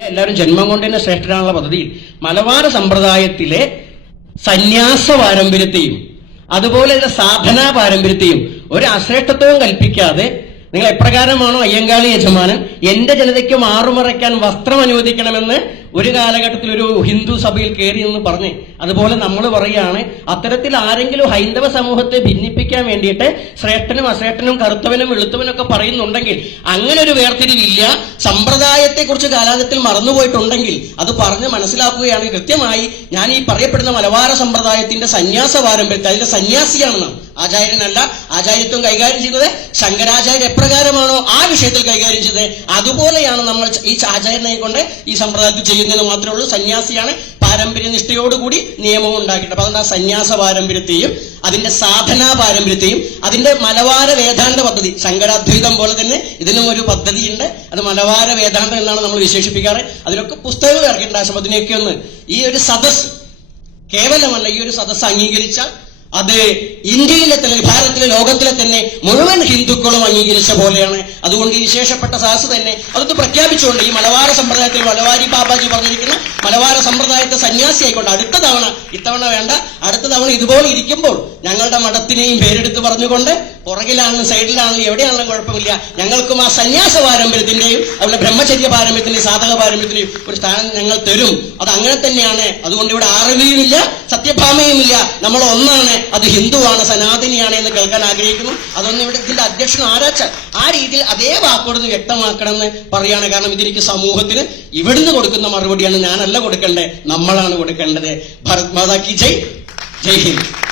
എല്ലാവരും ജന്മം കൊണ്ട് തന്നെ ശ്രേഷ്ഠരാണുള്ള പദ്ധതിയിൽ മലബാർ സമ്പ്രദായത്തിലെ സന്യാസ പാരമ്പര്യത്തെയും അതുപോലെ തന്നെ സാധനാ പാരമ്പര്യത്തെയും ഒരു അശ്രേഷ്ഠത്വവും കൽപ്പിക്കാതെ നിങ്ങൾ എപ്രകാരമാണോ അയ്യങ്കാളി യജമാനൻ? എന്റെ ജനതയ്ക്ക് മാറുമറയ്ക്കാൻ വസ്ത്രം അനുവദിക്കണമെന്ന് ഒരു കാലഘട്ടത്തിൽ ഒരു ഹിന്ദു സഭയിൽ കയറി എന്ന് പറഞ്ഞ്. അതുപോലെ നമ്മൾ പറയുകയാണ് അത്തരത്തിൽ ആരെങ്കിലും ഹൈന്ദവ സമൂഹത്തെ ഭിന്നിപ്പിക്കാൻ വേണ്ടിയിട്ട് ശ്രേഷ്ഠനും അശ്രേഷ്ഠനും കറുത്തവനും വെളുത്തവനും ഒക്കെ പറയുന്നുണ്ടെങ്കിൽ അങ്ങനെ ഒരു വേർതിരിവില്ല. സമ്പ്രദായത്തെക്കുറിച്ച് കാലാന്തത്തിൽ മറന്നുപോയിട്ടുണ്ടെങ്കിൽ അത് പറഞ്ഞ് മനസ്സിലാക്കുകയാണെങ്കിൽ കൃത്യമായി ഞാൻ ഈ പറയപ്പെടുന്ന മലബാര സമ്പ്രദായത്തിന്റെ സന്യാസ പാരമ്പര്യത്തെ അതിന്റെ സന്യാസിയാണ് നാം ആചാര്യനല്ല ആചാര്യത്വം കൈകാര്യം ചെയ്യുന്നത് ശങ്കരാചാര്യ എപ്രകാരമാണോ ആ വിഷയത്തിൽ കൈകാര്യം ചെയ്തത്? അതുപോലെയാണ് നമ്മൾ ഈ ആചാര്യനെ കൊണ്ട് ഈ സമ്പ്രദായത്തിൽ ചെയ്യുന്നത് മാത്രമേ ഉള്ളൂ. സന്യാസിയാണ് പാരമ്പര്യ നിഷ്ഠയോടുകൂടി നിയമവും ഉണ്ടാക്കിയിട്ട് അപ്പൊ അതുകൊണ്ട് ആ സന്യാസ പാരമ്പര്യത്തെയും അതിന്റെ സാധനാ പാരമ്പര്യത്തെയും അതിന്റെ മലവാര വേദാന്ത പദ്ധതി. ശങ്കരാദ്വൈതം പോലെ തന്നെ ഇതിനും ഒരു പദ്ധതിയുണ്ട്. അത് മലവാര വേദാന്തം എന്നാണ് നമ്മൾ വിശേഷിപ്പിക്കാറ്. അതിലൊക്കെ പുസ്തകങ്ങൾ ഇറക്കിയിട്ടുണ്ട് അതിനെയൊക്കെ ഒന്ന് ഈ ഒരു സദസ് കേവലമല്ല ഈ ഒരു സദസ് അംഗീകരിച്ചാൽ അത് ഇന്ത്യയിലെ തന്നെ ഭാരതത്തിലെ ലോകത്തിലെ തന്നെ മുഴുവൻ ഹിന്ദുക്കളും അംഗീകരിച്ച പോലെയാണ്. അതുകൊണ്ട് ഈ വിശേഷപ്പെട്ട സാസ് തന്നെ അതൊന്ന് പ്രഖ്യാപിച്ചുകൊണ്ട് ഈ മലബാര സമ്പ്രദായത്തിൽ മലവാരി ബാബാജി പറഞ്ഞിരിക്കുന്ന മലബാര സമ്പ്രദായത്തെ സന്യാസി ആയിക്കൊണ്ട് അടുത്ത തവണ ഇത്തവണ വേണ്ട അടുത്ത തവണ ഇതുപോലെ ഇരിക്കുമ്പോൾ ഞങ്ങളുടെ മഠത്തിനെയും പേരെടുത്ത് പറഞ്ഞുകൊണ്ട് പുറകിലാണെങ്കിലും സൈഡിലാണെങ്കിലും എവിടെയാണെന്നും കുഴപ്പമില്ല. ഞങ്ങൾക്കും ആ സന്യാസ പാരമ്പര്യത്തിന്റെയും അവരുടെ ബ്രഹ്മചര്യ പാരമ്പര്യത്തിന്റെയും സാധക പാരമ്പര്യത്തിന്റെയും ഒരു സ്ഥാനം ഞങ്ങൾ തരും. അത് അങ്ങനെ തന്നെയാണ്. അതുകൊണ്ട് ഇവിടെ ആറവിയുമില്ല സത്യഭാമയുമില്ല. നമ്മൾ ഒന്നാണ്. അത് ഹിന്ദുവാണ് സനാതനിയാണ് എന്ന് കേൾക്കാൻ ആഗ്രഹിക്കുന്നു. അതൊന്നും ഇവിടെ ഇതിന്റെ അധ്യക്ഷൻ ആരാച്ചാൽ ആ രീതിയിൽ അതേ വാക്കോട് വ്യക്തമാക്കണം എന്ന് പറയാണ്. കാരണം ഇതെനിക്ക് സമൂഹത്തിന് ഇവിടുന്ന് കൊടുക്കുന്ന മറുപടിയാണ് ഞാനല്ല കൊടുക്കേണ്ടത് നമ്മളാണ് കൊടുക്കേണ്ടത്. ഭാരത് മാതാ കി ജയ്. ജയ് ഹിന്ദ്.